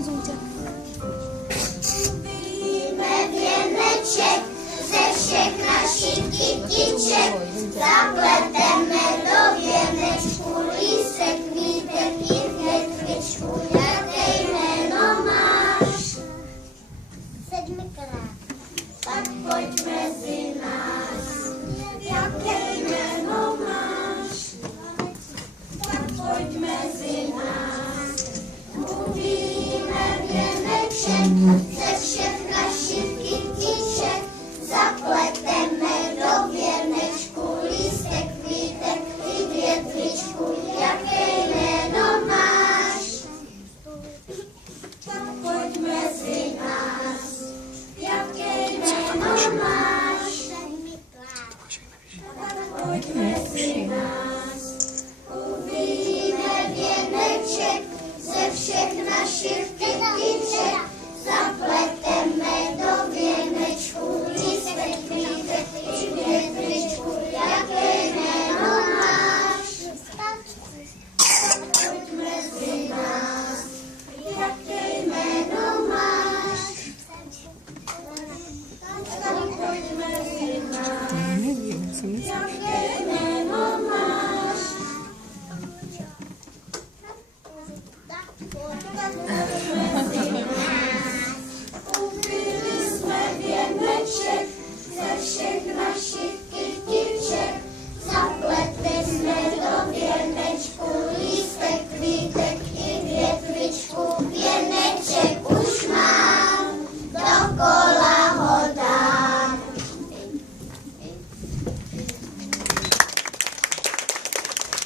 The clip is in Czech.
Zůťa. Víme věneček ze všech našich kytiček, zapleteme do věnečku lístek, kvítek i větvičku. Jaké jméno máš? 7krát. Tak pojď mezi nás. Jaké jméno máš? Tak pojď mezi nás. Uvíme věneček ze všech našich kytiček, zapleteme do věnečku lístek, kvítek i větvičku. Jaké jméno máš? Tak pojď mezi nás. Jaké jméno máš? Tak pojď mezi nás. Uvíme věneček ze všech našich